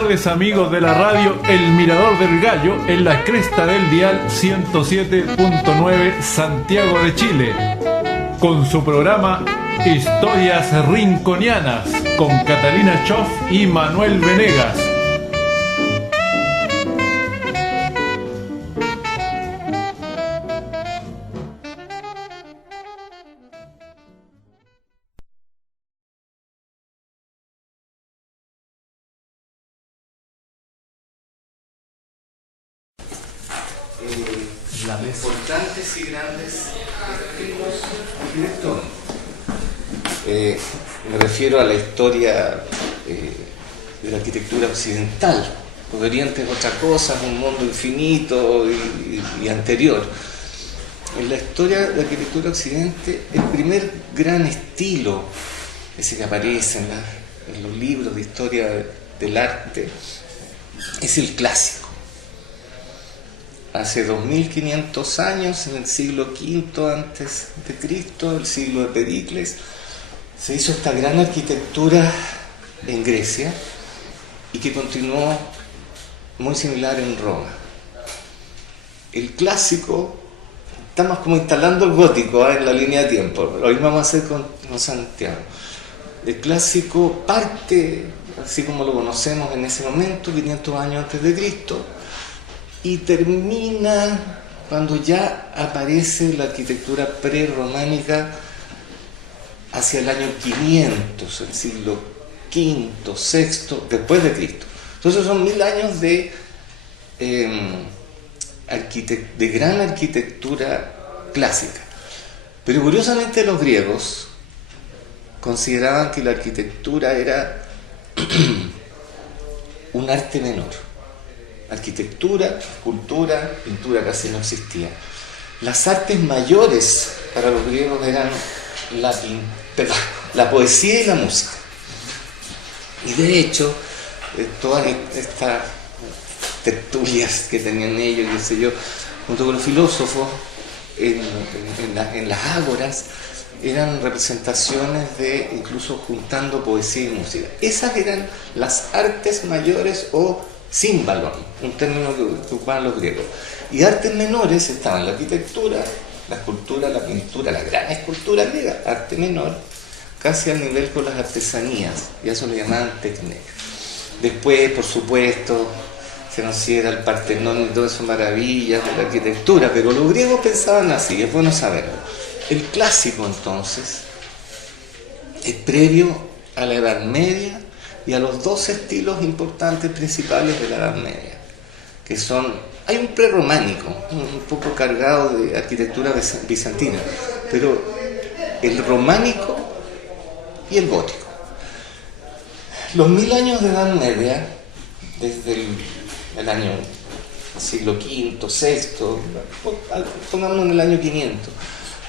tardes, amigos de la radio El Mirador del Gallo, en la cresta del dial 107.9 Santiago de Chile, con su programa Historias Rinconianas, con Catalina Choff y Manuel Venegas. Importantes y grandes estilos arquitectónicos. Me refiero a la historia de la arquitectura occidental, porque Oriente es otra cosa, es un mundo infinito y anterior. En la historia de la arquitectura occidente, el primer gran estilo, ese que aparece en los libros de historia del arte, es el clásico. Hace 2500 años, en el siglo V antes de Cristo, el siglo de Pericles, se hizo esta gran arquitectura en Grecia y que continuó muy similar en Roma. El clásico, estamos como instalando el gótico en la línea de tiempo, lo mismo vamos a hacer con Santiago. El clásico parte, así como lo conocemos en ese momento, 500 años antes de Cristo, y termina cuando ya aparece la arquitectura prerrománica hacia el año 500, el siglo V, VI, después de Cristo. Entonces son 1000 años de gran arquitectura clásica. Pero curiosamente los griegos consideraban que la arquitectura era un arte menor. Arquitectura, escultura, pintura casi no existía. Las artes mayores para los griegos eran la poesía y la música. Y de hecho, todas estas tertulias que tenían ellos, qué sé yo, junto con los filósofos, en las ágoras, eran representaciones de incluso juntando poesía y música. Esas eran las artes mayores o símbalon, un término que ocupaban los griegos. Y artes menores estaban la arquitectura, la escultura, la pintura, la gran escultura griega, arte menor, casi al nivel con las artesanías, y eso le llamaban técnica. Después, por supuesto, se nos cierra el Partenón y todas esas maravillas de la arquitectura, pero los griegos pensaban así, es bueno saberlo. El clásico, entonces, es previo a la Edad Media y a los dos estilos importantes principales de la Edad Media, que son, hay un prerrománico, un poco cargado de arquitectura bizantina, pero el románico y el gótico. Los 1000 años de Edad Media, desde el año siglo V, VI, pongámonos en el año 500,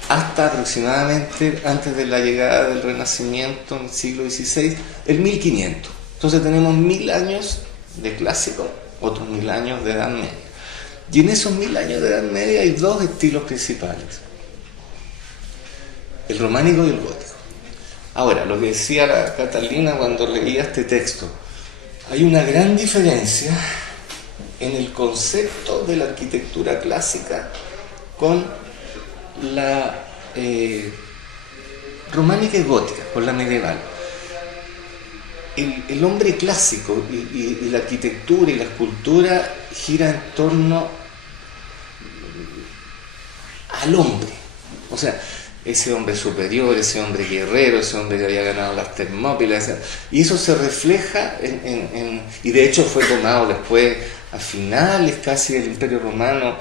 hasta aproximadamente antes de la llegada del Renacimiento en el siglo XVI, el 1500. Entonces tenemos 1000 años de clásico, otros 1000 años de Edad Media. Y en esos 1000 años de Edad Media hay dos estilos principales: el románico y el gótico. Ahora, lo que decía la Catalina cuando leía este texto, hay una gran diferencia en el concepto de la arquitectura clásica con la románica y gótica, con la medieval. El hombre clásico y la arquitectura y la escultura gira en torno al hombre, o sea, ese hombre superior, ese hombre guerrero, ese hombre que había ganado las Termópilas, y eso se refleja y de hecho fue tomado después a finales casi del Imperio Romano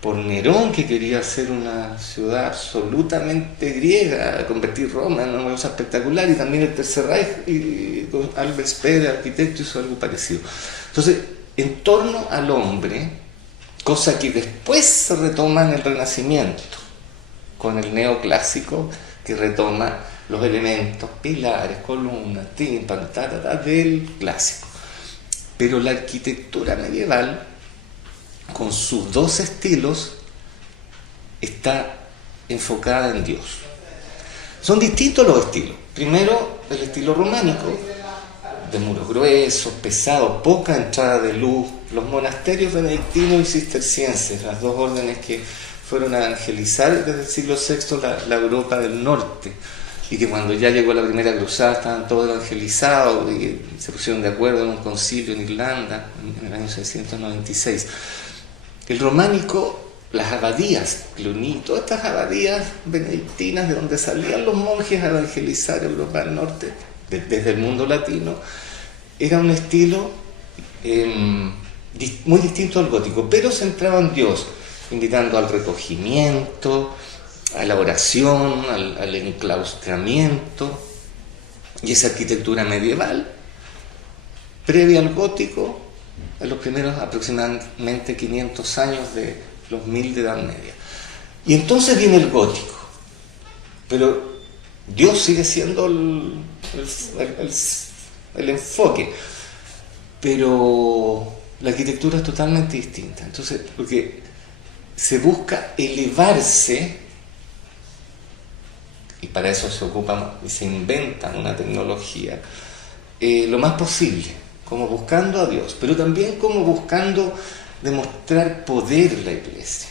por Nerón, que quería hacer una ciudad absolutamente griega, convertir Roma en una cosa espectacular, y también el Tercer Reich, y Albert Speer, arquitecto, hizo algo parecido. Entonces, en torno al hombre, cosa que después se retoma en el Renacimiento, con el neoclásico, que retoma los elementos, pilares, columnas, tímpanos, del clásico. Pero la arquitectura medieval, con sus dos estilos, está enfocada en Dios. Son distintos los estilos. Primero, el estilo románico de muros gruesos, pesados, poca entrada de luz. Los monasterios benedictinos y cistercienses, las dos órdenes que fueron a evangelizar desde el siglo VI la Europa del norte, y que cuando ya llegó la primera cruzada estaban todos evangelizados y se pusieron de acuerdo en un concilio en Irlanda en el año 696. El románico, las abadías, Cluny, todas estas abadías benedictinas de donde salían los monjes a evangelizar Europa del norte, desde el mundo latino, era un estilo muy distinto al gótico, pero centrado en Dios, invitando al recogimiento, a la oración, al enclaustramiento, y esa arquitectura medieval, previa al gótico, en los primeros aproximadamente 500 años de los 1000 de Edad Media. Y entonces viene el gótico, pero Dios sigue siendo el enfoque, pero la arquitectura es totalmente distinta. Entonces, porque se busca elevarse, y para eso se ocupa y se inventa una tecnología, lo más posible, como buscando a Dios, pero también como buscando demostrar poder en la Iglesia.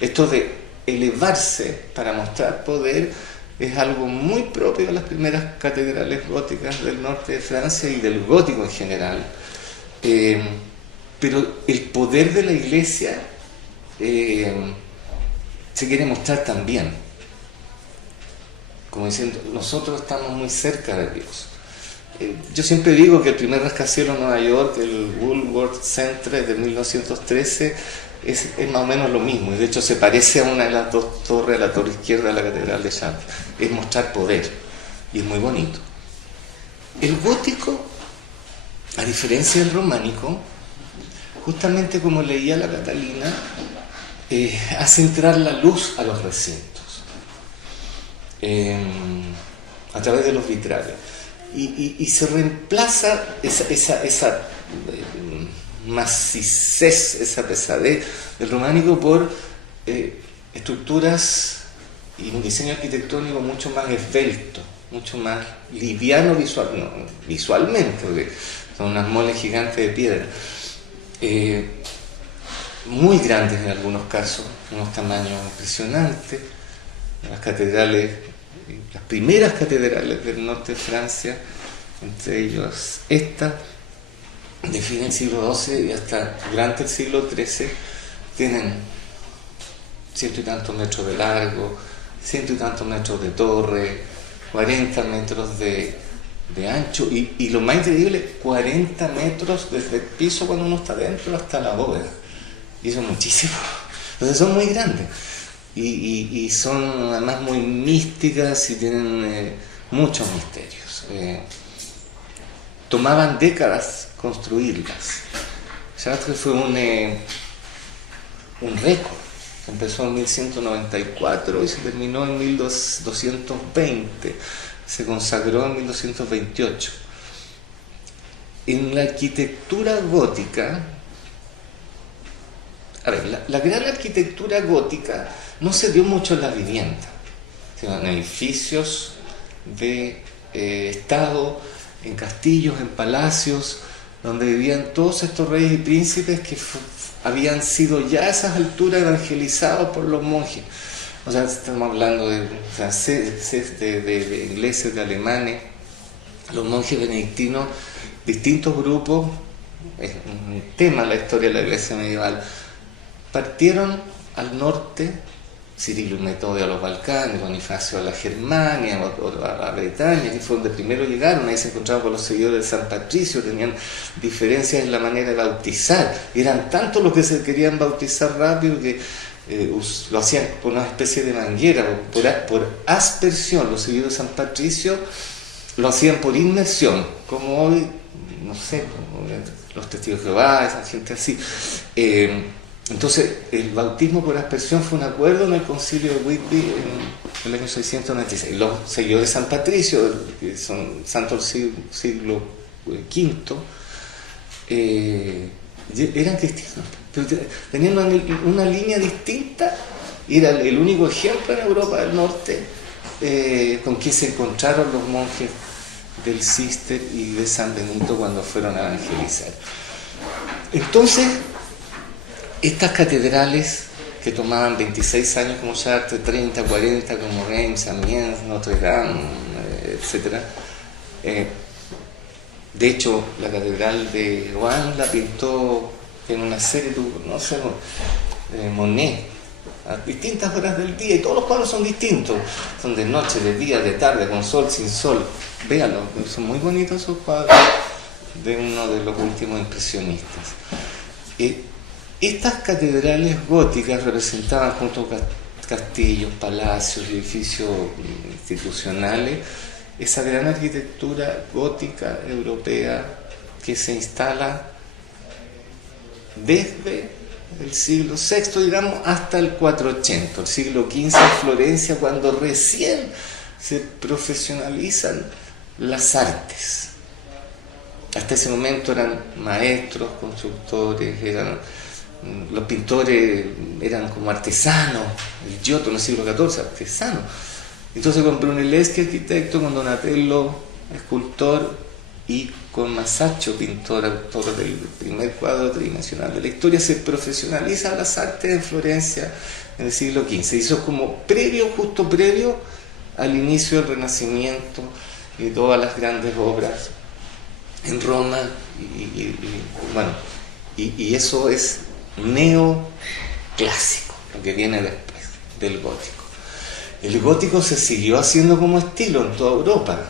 Esto de elevarse para mostrar poder es algo muy propio de las primeras catedrales góticas del norte de Francia y del gótico en general. Pero el poder de la Iglesia se quiere mostrar también, como diciendo, nosotros estamos muy cerca de Dios. Yo siempre digo que el primer rascacielos en Nueva York, el Woolworth Center de 1913, es más o menos lo mismo, y de hecho se parece a una de las dos torres, a la torre izquierda de la Catedral de Chartres. Es mostrar poder, y es muy bonito. El gótico, a diferencia del románico, justamente como leía la Catalina, hace entrar la luz a los recintos, a través de los vitrales, y se reemplaza esa macizez, esa pesadez del románico por estructuras y un diseño arquitectónico mucho más esbelto, mucho más liviano visualmente, porque son unas moles gigantes de piedra, muy grandes en algunos casos, unos tamaños impresionantes. Las catedrales, las primeras catedrales del norte de Francia, entre ellos esta, de fin del siglo XII y hasta durante el siglo XIII, tienen 100 y tantos metros de largo, 100 y tantos metros de torre, 40 metros de ancho, y lo más increíble, 40 metros desde el piso cuando uno está dentro hasta la bóveda. Y eso es muchísimo. Entonces son muy grandes. Y son además muy místicas y tienen muchos misterios. Tomaban décadas construirlas. Chartres fue un récord. Empezó en 1194 y se terminó en 1220. Se consagró en 1228. En la arquitectura gótica, la gran arquitectura gótica no se dio mucho en la vivienda, sino en edificios de Estado, en castillos, en palacios, donde vivían todos estos reyes y príncipes que habían sido ya a esas alturas evangelizados por los monjes. O sea, estamos hablando de franceses, de ingleses, de alemanes, los monjes benedictinos, distintos grupos. Es un tema en la historia de la Iglesia medieval. Partieron al norte, Cirilo y Metodio a los Balcanes, Bonifacio a la Germania, o a Bretaña, que fue donde primero llegaron. Ahí se encontraban con los seguidores de San Patricio, tenían diferencias en la manera de bautizar. Eran tantos los que se querían bautizar rápido que lo hacían por una especie de manguera, por aspersión. Los seguidores de San Patricio lo hacían por inmersión, como hoy, no sé, los testigos de Jehová, esa gente así. Entonces, el bautismo por aspersión fue un acuerdo en el concilio de Whitby en el año 696. Los seguidores de San Patricio, que son santos del siglo V, eran cristianos, pero tenían una línea distinta, y era el único ejemplo en Europa del Norte con que se encontraron los monjes del Císter y de San Benito cuando fueron a evangelizar. Entonces, estas catedrales que tomaban 26 años como Chartres, 30, 40 como Reims, Amiens, Notre Dame, etc. De hecho, la catedral de Rouen la pintó en una serie, no sé, Monet, a distintas horas del día, y todos los cuadros son distintos, son de noche, de día, de tarde, con sol, sin sol. Véanlo, son muy bonitos esos cuadros de uno de los últimos impresionistas. Estas catedrales góticas representaban junto a castillos, palacios, edificios institucionales, esa gran arquitectura gótica europea que se instala desde el siglo VI, digamos, hasta el 480, el siglo XV en Florencia, cuando recién se profesionalizan las artes. Hasta ese momento eran maestros, constructores, los pintores eran como artesanos, el Giotto en el siglo XIV, artesano. Entonces con Brunelleschi, arquitecto, con Donatello, escultor, y con Masaccio, pintor, autor del primer cuadro tridimensional de la historia, se profesionalizan las artes en Florencia en el siglo XV. Y eso es como justo previo al inicio del Renacimiento y todas las grandes obras en Roma, y eso es neoclásico, lo que viene después del gótico. El gótico se siguió haciendo como estilo en toda Europa,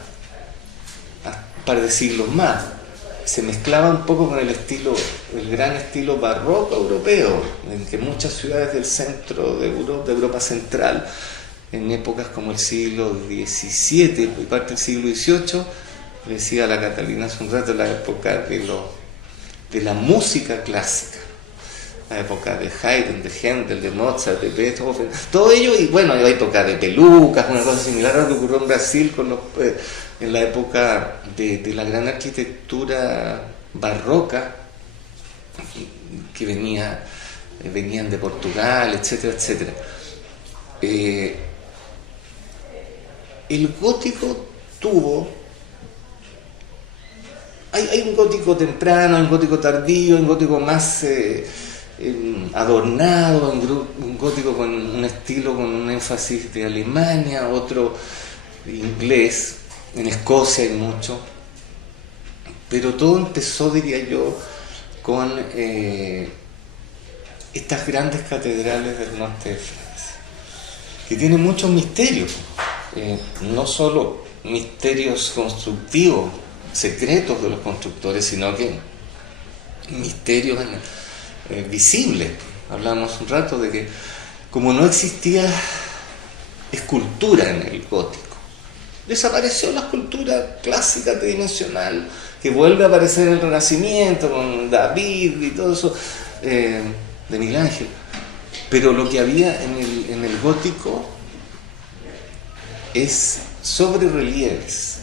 un par de siglos más. Se mezclaba un poco con el gran estilo barroco europeo, en que muchas ciudades del centro de Europa Central, en épocas como el siglo XVII y parte del siglo XVIII, decía la Catalina hace un rato, la época de la música clásica, la época de Haydn, de Händel, de Mozart, de Beethoven, todo ello, y bueno, la época de pelucas, una cosa similar a lo que ocurrió en Brasil en la época de la gran arquitectura barroca que venían de Portugal, etcétera, etcétera. El gótico tuvo... Hay un gótico temprano, un gótico tardío, un gótico más adornado, un gótico con un estilo, con un énfasis de Alemania, otro inglés, en Escocia hay mucho, pero todo empezó, diría yo, con estas grandes catedrales del norte de Francia, que tienen muchos misterios, no solo misterios constructivos, secretos de los constructores, sino que misterios visibles. Hablamos un rato de que como no existía escultura en el gótico, desapareció la escultura clásica tridimensional que vuelve a aparecer en el Renacimiento con David y todo eso de Miguel Ángel, pero lo que había en el gótico es sobrerelieves,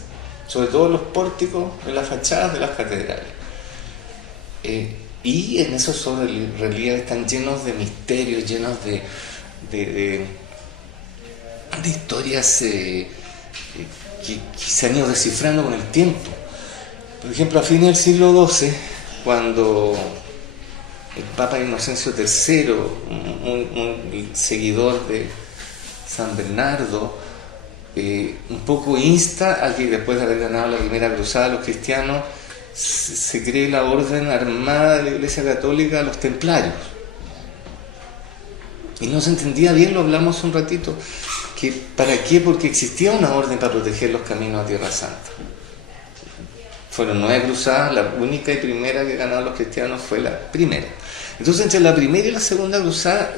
sobre todo los pórticos de las fachadas de las catedrales. Y en esos sobrerelieves están llenos de misterios, llenos de historias que se han ido descifrando con el tiempo. Por ejemplo, a fines del siglo XII, cuando el Papa Inocencio III, un seguidor de San Bernardo, un poco insta a que después de haber ganado la primera cruzada los cristianos se cree la orden armada de la Iglesia Católica, los templarios, y no se entendía bien, lo hablamos un ratito, que para qué, porque existía una orden para proteger los caminos a Tierra Santa. Fueron 9 cruzadas, la única y primera que ganaron los cristianos fue la primera. Entonces entre la primera y la segunda cruzada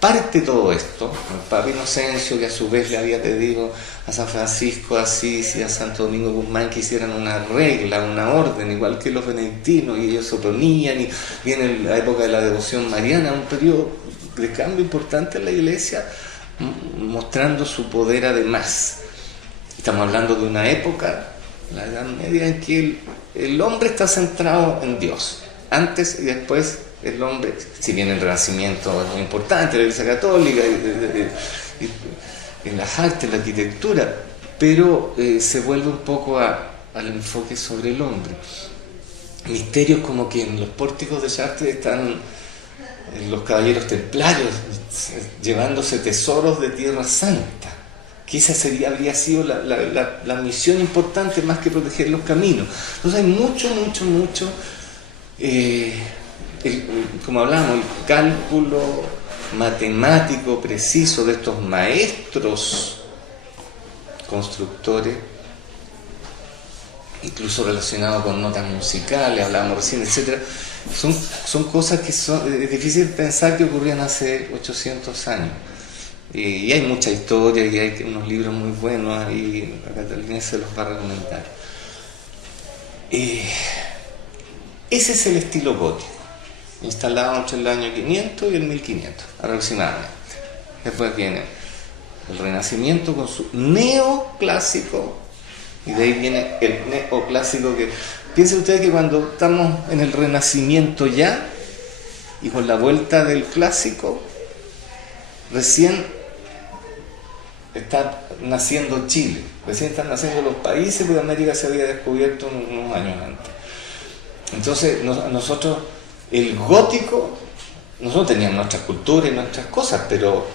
parte todo esto. El Papa Inocencio, que a su vez le había pedido a San Francisco de Asís y a Santo Domingo Guzmán que hicieran una regla, una orden, igual que los benedictinos, y ellos se oponían, y viene la época de la devoción mariana, un periodo de cambio importante en la Iglesia, mostrando su poder además. Estamos hablando de una época, la Edad Media, en que el hombre está centrado en Dios, antes y después. El hombre, si bien el Renacimiento es muy importante, la Iglesia Católica, en las artes, la arquitectura, pero se vuelve un poco a al enfoque sobre el hombre. Misterios como que en los pórticos de Chartres están los caballeros templarios llevándose tesoros de Tierra Santa, que esa habría sido la misión importante más que proteger los caminos. Entonces hay mucho, como hablamos, el cálculo matemático preciso de estos maestros constructores, incluso relacionado con notas musicales, hablábamos recién, etc. Son cosas que es difícil pensar que ocurrían hace 800 años. Y hay mucha historia y hay unos libros muy buenos ahí, a Catalina se los va a recomendar. Ese es el estilo gótico, instalado entre el año 500 y el 1500 aproximadamente. Después viene el Renacimiento con su neoclásico, y de ahí viene el neoclásico que... Piensen ustedes que cuando estamos en el Renacimiento ya, y con la vuelta del clásico, recién está naciendo Chile, recién están naciendo los países, porque América se había descubierto unos años antes. Entonces, nosotros, el gótico, nosotros teníamos nuestras culturas y nuestras cosas, pero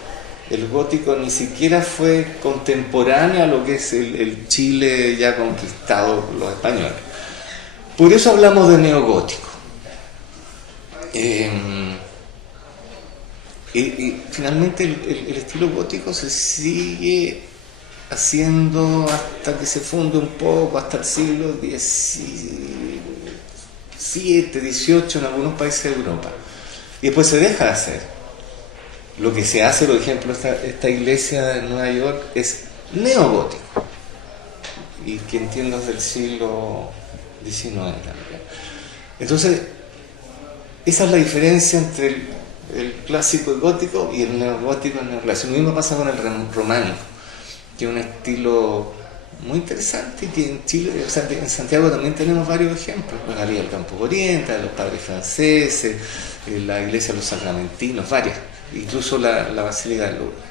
el gótico ni siquiera fue contemporáneo a lo que es el Chile ya conquistado por los españoles. Por eso hablamos de neogótico. Y finalmente el estilo gótico se sigue haciendo hasta que se funde un poco, hasta el siglo XVII, XVIII en algunos países de Europa. Y después se deja de hacer. Lo que se hace, por ejemplo, esta iglesia de Nueva York es neogótico. Y que entiendo es del siglo XIX también. Entonces, esa es la diferencia entre el clásico y gótico y el neogótico y el neoclásico. Lo mismo pasa con el románico, que es un estilo muy interesante y que en Chile, o sea, en Santiago también tenemos varios ejemplos. La Galería del Campo Oriente, los padres franceses, la iglesia de los sacramentinos, varias, incluso la Basílica de Lourdes.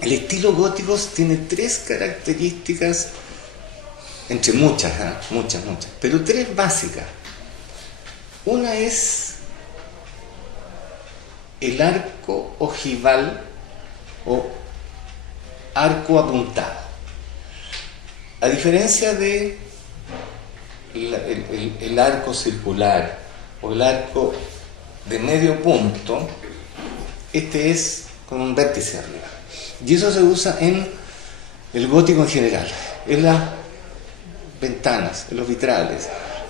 El estilo gótico tiene tres características, entre muchas, muchas, pero tres básicas. Una es el arco ojival o arco apuntado. A diferencia de el arco circular o el arco de medio punto, este es con un vértice arriba. Y eso se usa en el gótico en general, en las ventanas, en los vitrales,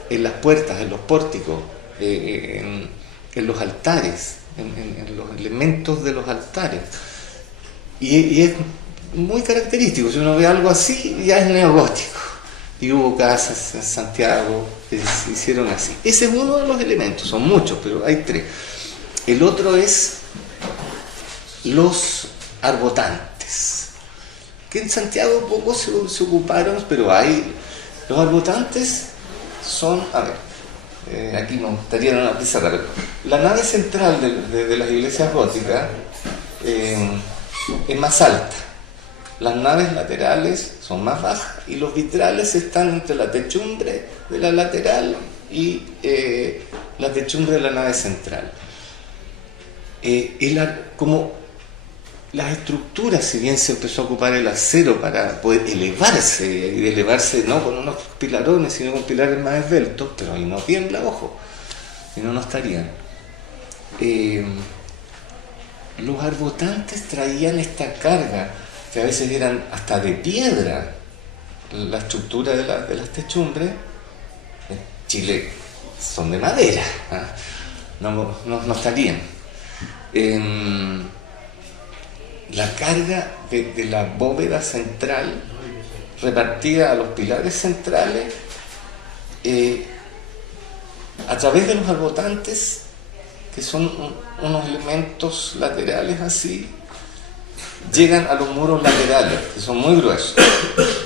en las puertas, en los pórticos, en los altares, en los elementos de los altares. Y es muy característico. Si uno ve algo así, ya es neogótico. Y hubo casas en Santiago que se hicieron así. Ese es uno de los elementos, son muchos, pero hay tres. El otro es los arbotantes, que en Santiago poco se ocuparon, pero hay. Los arbotantes son, a ver, aquí me gustaría una pizarra, pero la nave central de las iglesias góticas es más alta. Las naves laterales son más bajas y los vitrales están entre la techumbre de la lateral y la techumbre de la nave central. Como las estructuras, si bien se empezó a ocupar el acero para poder elevarse, y elevarse no con unos pilarones, sino con pilares más esbeltos, pero ahí no tiembla, ojo, si no, no estarían. Los arbotantes traían esta carga, que a veces eran hasta de piedra, la estructura de las techumbres. En Chile son de madera, no estarían. La carga de la bóveda central repartida a los pilares centrales a través de los arbotantes, que son unos elementos laterales así, llegan a los muros laterales, que son muy gruesos,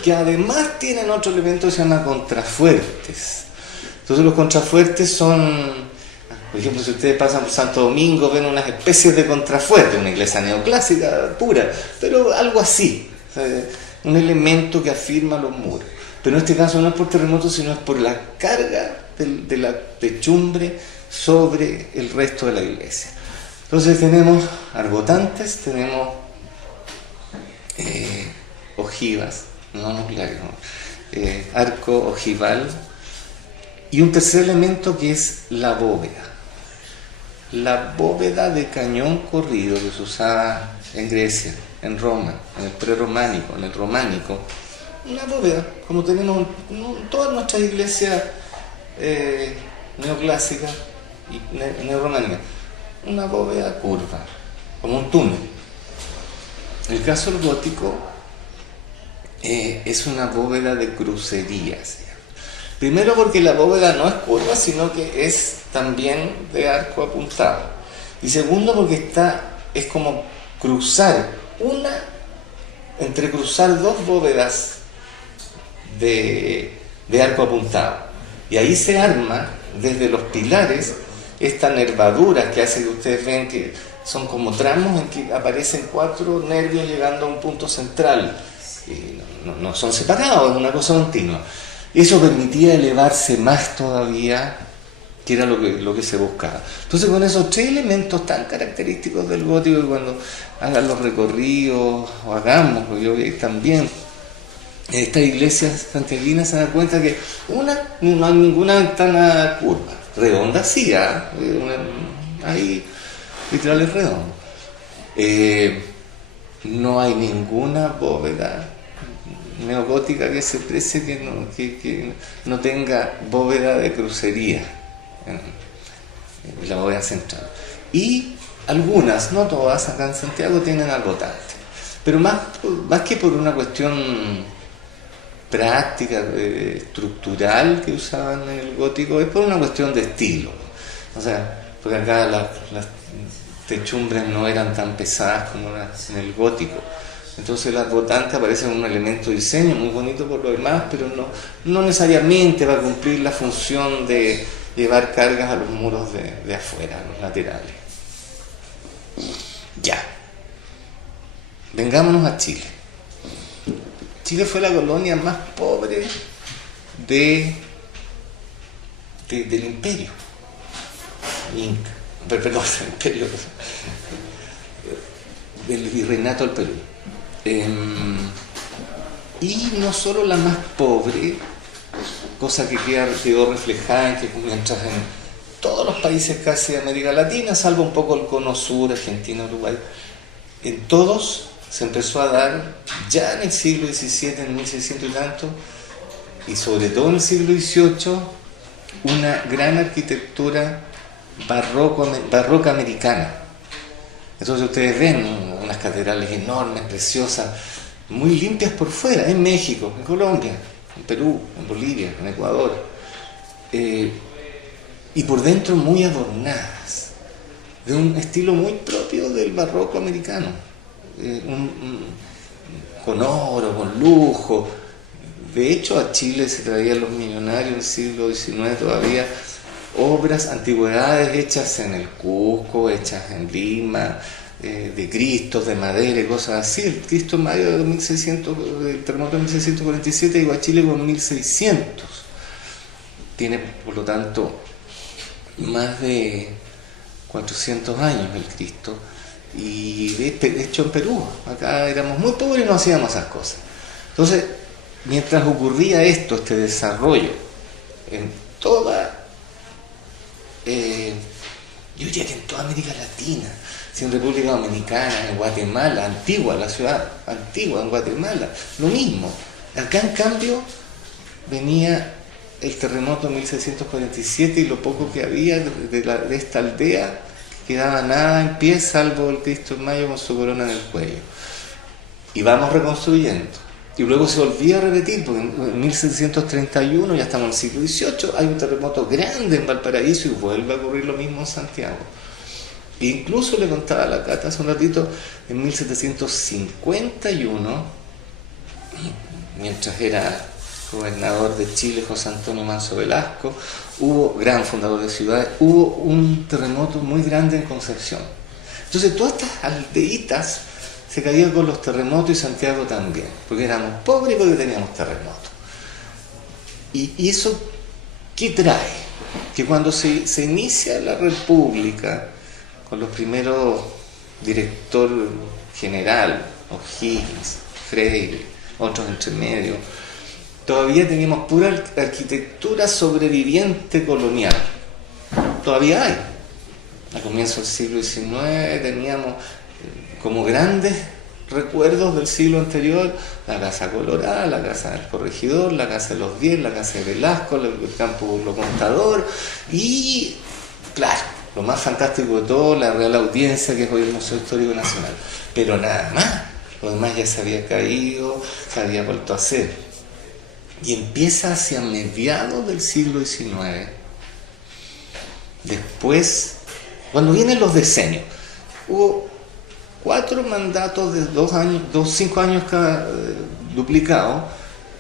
que además tienen otro elemento que se llama contrafuertes. Entonces los contrafuertes son, por ejemplo, si ustedes pasan por Santo Domingo, ven unas especies de contrafuerte, una iglesia neoclásica pura, pero algo así. un elemento que afirma los muros. Pero en este caso no es por terremoto, sino es por la carga de la techumbre sobre el resto de la iglesia. Entonces tenemos arbotantes, tenemos ojivas, no nucleares, arco ojival, y un tercer elemento que es la bóveda. La bóveda de cañón corrido que se usaba en Grecia, en Roma, en el prerrománico, en el románico. Una bóveda, como tenemos en todas nuestras iglesias neoclásicas y neorrománicas. Una bóveda curva, como un túnel. En el caso del gótico es una bóveda de crucerías. Primero porque la bóveda no es curva, sino que es también de arco apuntado. Y segundo porque es como entrecruzar dos bóvedas de arco apuntado. Y ahí se arma desde los pilares esta nervadura que hace que ustedes ven que son como tramos en que aparecen 4 nervios llegando a un punto central. No son separados, es una cosa continua. Eso permitía elevarse más todavía, que era lo que se buscaba. Entonces, con esos 3 elementos tan característicos del gótico, que cuando hagan los recorridos, o hagamos, yo también, estas iglesias santiaguinas se dan cuenta que no hay ninguna ventana curva, redonda sí, hay vitrales redondos. No hay ninguna bóveda neogótica que se precie que no tenga bóveda de crucería en la bóveda central. Y algunas, no todas, acá en Santiago tienen arbotantes, pero más que por una cuestión práctica, estructural que usaban en el gótico, es por una cuestión de estilo. O sea, porque acá las techumbres no eran tan pesadas como en el gótico. Entonces el arbotante aparece como un elemento de diseño muy bonito por lo demás, pero no necesariamente va a cumplir la función de llevar cargas a los muros de afuera, a los laterales. Ya. Vengámonos a Chile. Chile fue la colonia más pobre del imperio Inca, perdón, el imperio del virreinato del Perú. Y no solo la más pobre, cosa que quedó reflejada en que mientras en todos los países casi de América Latina, salvo un poco el cono sur, Argentina, Uruguay, en todos se empezó a dar ya en el siglo XVII, en 1600 y tanto, y sobre todo en el siglo XVIII, una gran arquitectura barroca americana. Entonces ustedes ven unas catedrales enormes, preciosas, muy limpias por fuera, en México, en Colombia, en Perú, en Bolivia, en Ecuador, y por dentro muy adornadas, de un estilo muy propio del barroco americano, con oro, con lujo. De hecho, a Chile se traían los millonarios en el siglo XIX todavía obras, antigüedades hechas en el Cusco, hechas en Lima, de Cristos, de madera y cosas así. El Cristo en mayo de 1600, del terremoto de 1647, llegó a Chile con 1600. Tiene, por lo tanto, más de 400 años el Cristo. Y de hecho en Perú, acá éramos muy pobres y no hacíamos esas cosas. Entonces, mientras ocurría este desarrollo en toda, yo diría que en toda América Latina, en República Dominicana, en Guatemala, Antigua, la ciudad antigua en Guatemala, lo mismo. Acá en cambio venía el terremoto de 1647 y lo poco que había de esta aldea, que quedaba nada en pie salvo el Cristo en Mayo con su corona en el cuello. Y vamos reconstruyendo. Y luego se volvía a repetir, porque en 1731, ya estamos en el siglo XVIII, hay un terremoto grande en Valparaíso y vuelve a ocurrir lo mismo en Santiago. E incluso le contaba a la Cata hace un ratito, en 1751, mientras era gobernador de Chile José Antonio Manso Velasco, gran fundador de ciudades, hubo un terremoto muy grande en Concepción. Entonces todas estas aldeitas se caía con los terremotos y Santiago también, porque éramos pobres y porque teníamos terremotos. Y eso, ¿qué trae? Que cuando se inicia la República, con los primeros director general, O'Higgins, Freire, otros entre medio, todavía teníamos pura arquitectura sobreviviente colonial. Todavía hay. A comienzos del siglo XIX teníamos como grandes recuerdos del siglo anterior la Casa Colorada, la Casa del Corregidor, la Casa de los 10, la Casa de Velasco, el Campo Lo Contador y, claro, lo más fantástico de todo, la Real Audiencia, que es hoy el Museo Histórico Nacional. Pero nada más, lo demás ya se había caído, se había vuelto a hacer. Y empieza hacia mediados del siglo XIX. Después, cuando vienen los decenios, hubo 4 mandatos de 5 años cada duplicado,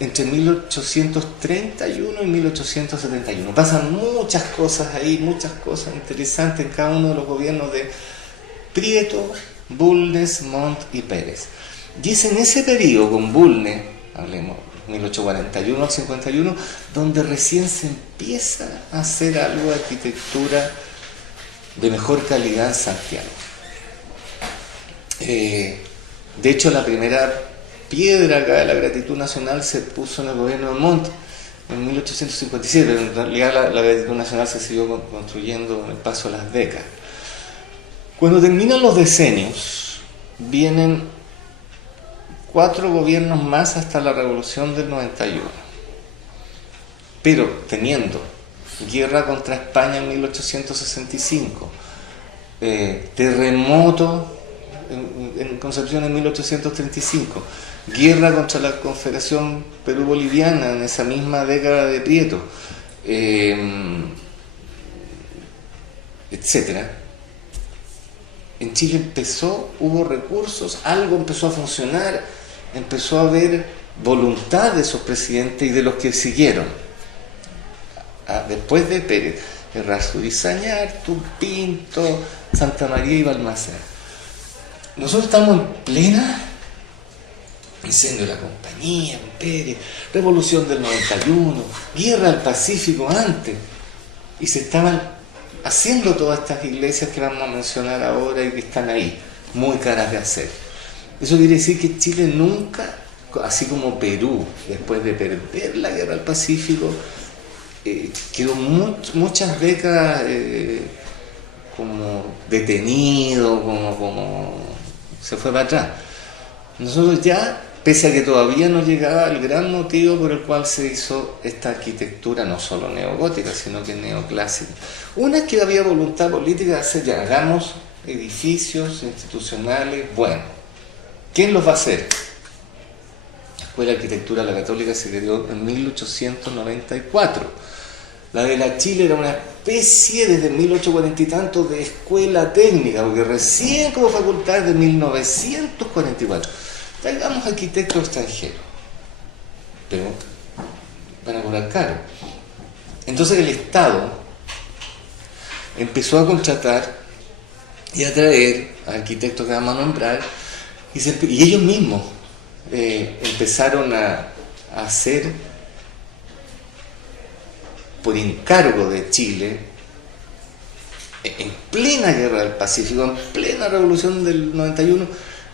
entre 1831 y 1871. Pasan muchas cosas ahí, muchas cosas interesantes en cada uno de los gobiernos de Prieto, Bulnes, Montt y Pérez. Y es en ese periodo, con Bulnes, hablemos 1841 al 51, donde recién se empieza a hacer algo de arquitectura de mejor calidad en Santiago. De hecho, la primera piedra acá de la gratitud nacional se puso en el gobierno de Montt en 1857, pero en realidad la gratitud nacional se siguió construyendo en el paso de las décadas. Cuando terminan los decenios, vienen 4 gobiernos más hasta la Revolución del 91, pero teniendo guerra contra España en 1865, terremoto en Concepción en 1835, guerra contra la Confederación Perú-Boliviana en esa misma década de Prieto, etcétera. En Chile hubo recursos, algo empezó a funcionar, empezó a haber voluntad de esos presidentes y de los que después de Pérez, Errázuriz Zañartu, Pinto, Santa María y Balmaceda. Nosotros estamos en plena incendio de la Compañía, Pérez, Revolución del 91, Guerra del Pacífico antes, y se estaban haciendo todas estas iglesias que vamos a mencionar ahora y que están ahí, muy caras de hacer. Eso quiere decir que Chile nunca, así como Perú, después de perder la Guerra del Pacífico, quedó muchas décadas como detenido, como se fue para atrás. Nosotros ya, pese a que todavía no llegaba el gran motivo por el cual se hizo esta arquitectura, no solo neogótica, sino que neoclásica. Una es que había voluntad política de hacer, ya hagamos edificios institucionales, bueno, ¿quién los va a hacer? La Escuela de Arquitectura de la Católica se creó en 1894. La de la Chile era una especie desde 1840 y tantos de escuela técnica, porque recién como facultad de 1944. Traigamos arquitectos extranjeros, pero van a cobrar caro. Entonces el Estado empezó a contratar y a traer a arquitectos que vamos a nombrar, y ellos mismos empezaron a hacer, por encargo de Chile, en plena Guerra del Pacífico, en plena Revolución del 91,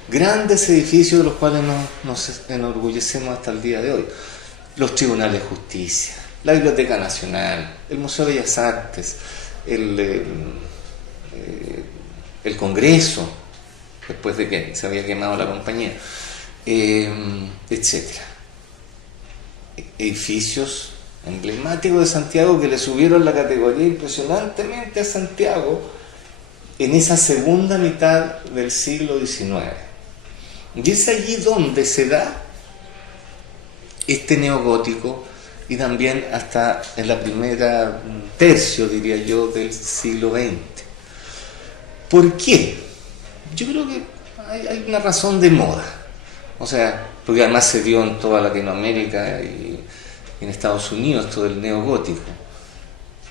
grandes edificios de los cuales nos enorgullecemos hasta el día de hoy. Los tribunales de justicia, la Biblioteca Nacional, el Museo de Bellas Artes, el Congreso, después de que se había quemado la compañía, etcétera. Edificios emblemáticos de Santiago que le subieron la categoría impresionantemente a Santiago en esa segunda mitad del siglo XIX. Y es allí donde se da este neogótico, y también hasta en la primera tercio, diría yo, del siglo XX. ¿Por qué? Yo creo que hay una razón de moda. O sea, porque además se dio en toda Latinoamérica y en Estados Unidos todo el neogótico.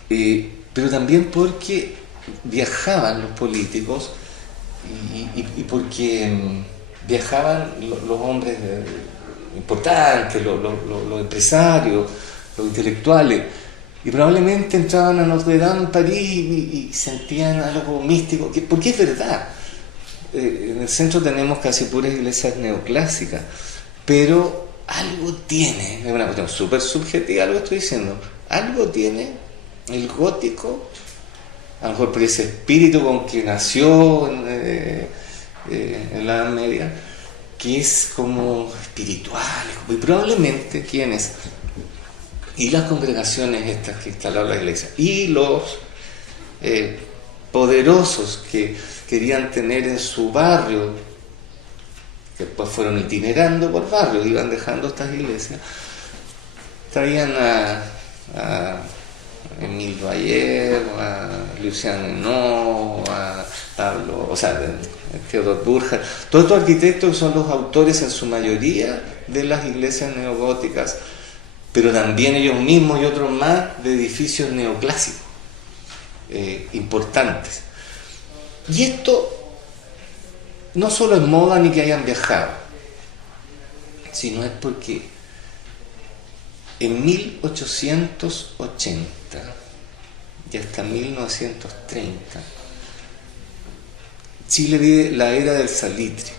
Pero también porque viajaban los políticos y porque viajaban los hombres importantes, los empresarios, los intelectuales, y probablemente entraban a Notre Dame en París y sentían algo místico, porque es verdad. En el centro tenemos casi puras iglesias neoclásicas, pero algo tiene, es una cuestión súper subjetiva lo que estoy diciendo, algo tiene el gótico, a lo mejor por ese espíritu con que nació en la Edad Media, que es como espiritual, y probablemente quienes y las congregaciones estas que instalaron la iglesia y los poderosos que querían tener en su barrio, que después fueron itinerando por barrios, iban dejando estas iglesias, traían a Émile Royer, a Lucien Henot, a Pablo, Theodor Burger, todos estos arquitectos que son los autores en su mayoría de las iglesias neogóticas, pero también ellos mismos y otros más de edificios neoclásicos importantes. Y esto no solo es moda ni que hayan viajado, sino es porque en 1880 y hasta 1930 Chile vive la era del salitre,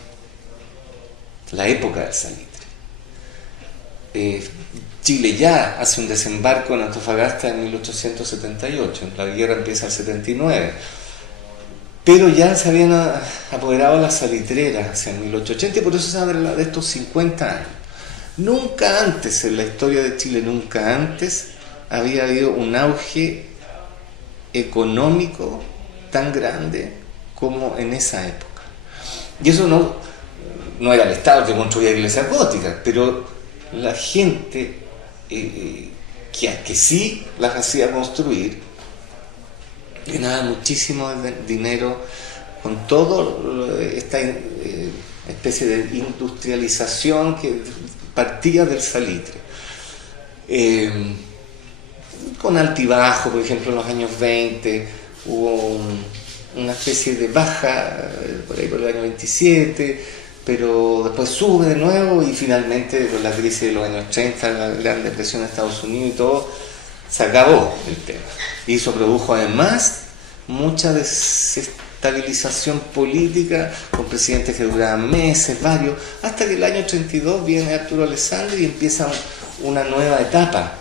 la época del salitre. Chile ya hace un desembarco en Antofagasta en 1878, la guerra empieza en 79, pero ya se habían apoderado las salitreras hacia 1880 y por eso se habla de estos 50 años. Nunca antes en la historia de Chile, nunca antes había habido un auge económico tan grande como en esa época. Y eso no era el Estado que construía iglesias góticas, pero la gente que sí las hacía construir ganaba muchísimo dinero con toda esta especie de industrialización que partía del salitre. Con altibajo, por ejemplo, en los años 20 hubo una especie de baja, por ahí por el año 27, pero después sube de nuevo y finalmente con la crisis de los años 30, la Gran Depresión de Estados Unidos y todo, se acabó el tema. Y eso produjo además mucha desestabilización política, con presidentes que duraban meses, varios, hasta que el año 32 viene Arturo Alessandri y empieza una nueva etapa.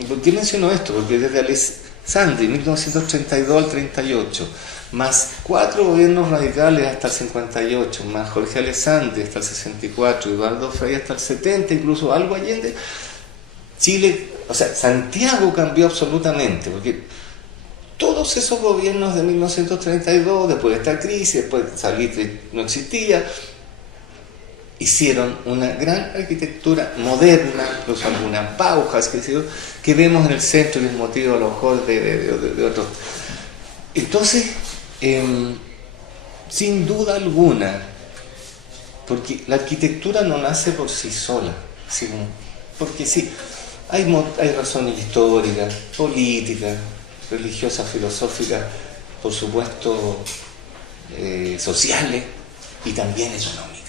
¿Y por qué menciono esto? Porque desde Alessandri, 1932 al 38, más 4 gobiernos radicales hasta el 58, más Jorge Alessandri hasta el 64, Eduardo Frei hasta el 70, incluso Aldo Allende, Chile, Santiago cambió absolutamente, porque todos esos gobiernos de 1932, después de esta crisis, después Salitre no existía, hicieron una gran arquitectura moderna, incluso algunas paujas que vemos en el centro, y es motivo a lo mejor de otros. Entonces, sin duda alguna, porque la arquitectura no nace por sí sola, porque sí, hay razones históricas, políticas, religiosas, filosóficas, por supuesto, sociales y también económicas.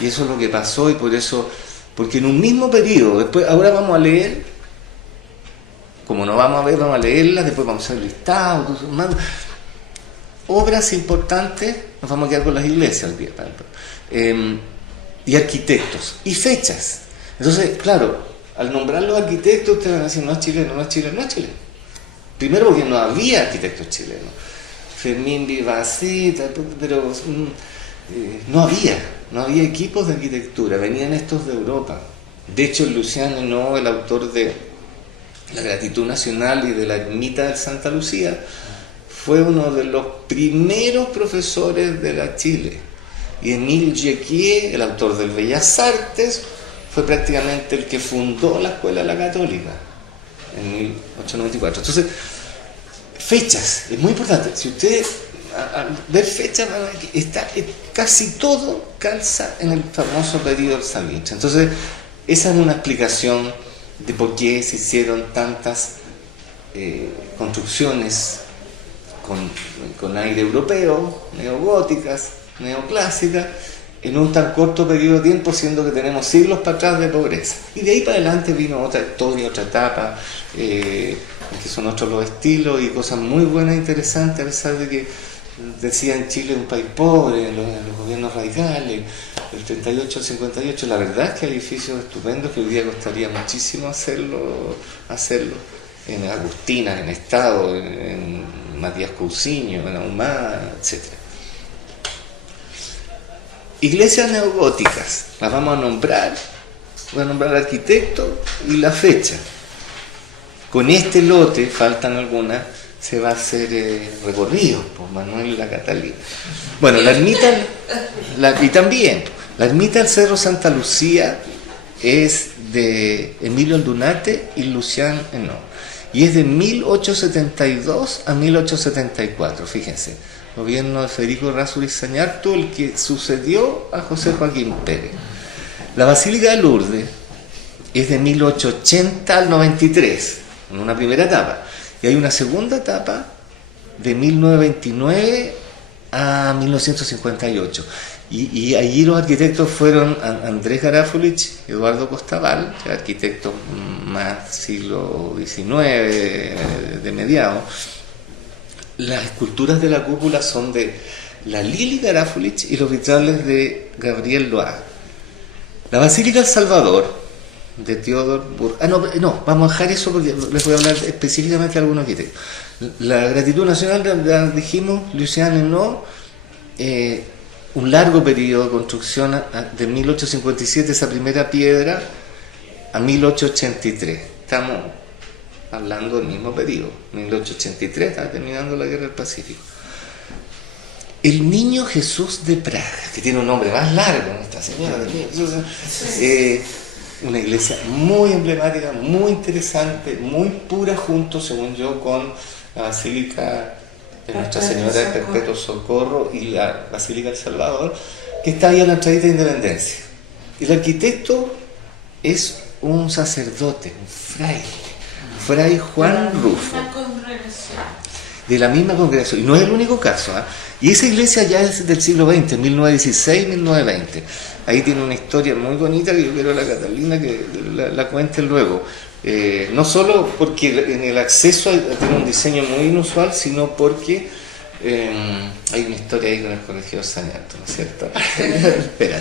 Y eso es lo que pasó, y por eso, porque en un mismo periodo, ahora vamos a leer, como no vamos a ver, vamos a leerlas, después vamos a hacer listados, obras importantes, nos vamos a quedar con las iglesias al día, y arquitectos, y fechas. Entonces, claro, al nombrar los arquitectos, ustedes van a decir, no es chileno, no es chileno, no es chileno. Primero porque no había arquitectos chilenos. Fermín Vivaceta, pero no había equipos de arquitectura, venían estos de Europa. De hecho, Lucien Henot, el autor de La gratitud nacional y de la ermita de Santa Lucía, fue uno de los primeros profesores de la Chile. Y Émile Jecquier, el autor del Bellas Artes, fue prácticamente el que fundó la Escuela de la Católica en 1894. Entonces, fechas, es muy importante. Si ustedes al ver fechas, casi todo calza en el famoso periodo del Salitre. Entonces, esa es una explicación de por qué se hicieron tantas construcciones con aire europeo, neogóticas, neoclásicas, en un tan corto periodo de tiempo, siendo que tenemos siglos para atrás de pobreza. Y de ahí para adelante vino otra historia, otra etapa, que son otros los estilos y cosas muy buenas e interesantes, a pesar de que decían Chile es un país pobre, los gobiernos radicales, del 38 al 58, la verdad es que hay edificios estupendos que hoy día costaría muchísimo hacerlo, en Agustina, en Estado, en Matías Cousiño, en Ahumada, etc. Iglesias neogóticas, las vamos a nombrar, voy a nombrar arquitecto y la fecha. Con este lote, faltan algunas, se va a hacer recorrido por Manuel y la Catalina. Bueno, la ermita, y también, la ermita del Cerro Santa Lucía es de Emilio Aldunate y Lucián Henao, y es de 1872 a 1874, fíjense, gobierno de Federico Errázuriz Sañarto, el que sucedió a José Joaquín Pérez. La Basílica de Lourdes es de 1880 al 93, en una primera etapa, y hay una segunda etapa de 1929 a 1958. Y allí los arquitectos fueron Andrés Garafólich, Eduardo Costaval, arquitectos más siglo XIX, de mediados. Las esculturas de la cúpula son de la Lili Garafólich y los vitrales de Gabriel Loa. La Basílica del Salvador, de Theodor Burr. Vamos a dejar eso porque les voy a hablar específicamente de algunos arquitectos. La gratitud nacional, ya dijimos, Lucián Henao, un largo periodo de construcción de 1857, esa primera piedra, a 1883. Estamos hablando del mismo periodo. 1883 está terminando la Guerra del Pacífico. El Niño Jesús de Praga, que tiene un nombre más largo, Nuestra Señora del Niño Jesús, una iglesia muy emblemática, muy interesante, muy pura, junto, según yo, con la Basílica de Nuestra Señora del Perpetuo Socorro y la Basílica del Salvador, que está ahí a la entradita de Independencia. El arquitecto es un sacerdote, un fraile, Fray Juan Rufo, de la misma congregación, y no es el único caso, y esa iglesia ya es del siglo XX, 1916-1920. Ahí tiene una historia muy bonita que yo quiero a la Catalina que la cuente luego. No solo porque en el acceso tiene un diseño muy inusual, sino porque hay una historia ahí con el Colegio Sañarto, ¿no es cierto? Espera.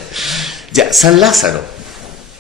Ya, San Lázaro.